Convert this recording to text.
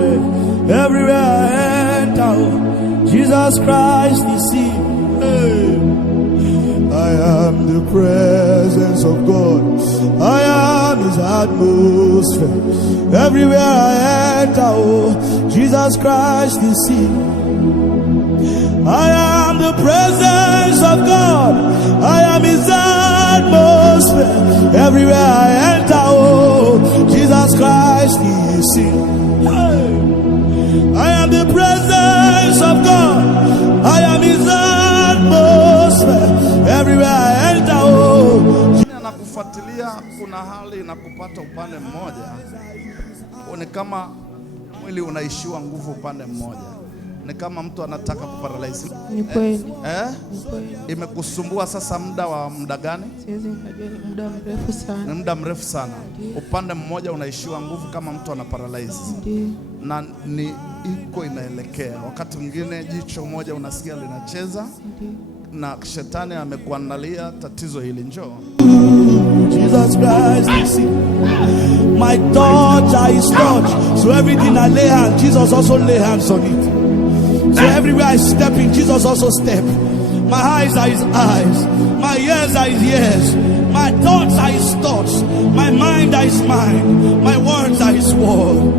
atmosphere. Everywhere I enter, Jesus Christ is here. Hey. I am the presence of God. I am His atmosphere. Everywhere I enter, Jesus Christ is here. I am the presence of God. I am His atmosphere. Everywhere I enter, Jesus Christ is here. I am the presence of God. I am His atmosphere. Everywhere I enter, anakufuatilia. Kuna hali inakupata upande mmoja, ni kama mwili unaishiwa nguvu upande mmoja, ni kama mtu anataka kuparalyze. Ni kweli. Ni kweli. Imekusumbua sasa muda gani? Siwezi nikajua, ni muda mrefu sana. Ni muda mrefu sana. Ndiyo. Upande mmoja unaishiwa nguvu kama mtu ana paralyze. Ndiyo. Na ni iko inaelekea. Wakati mwingine jicho moja unasikia linacheza. Ndiyo. Na shetani amekuandalia tatizo hili. Njoo. Jesus Christ is here. My thoughts are His thoughts. So everything I lay hands, Jesus also lay hands on it. So everywhere I step in, Jesus also step. My eyes are His eyes. My ears are His ears. My thoughts are His thoughts. My mind are His mind. My words are His word.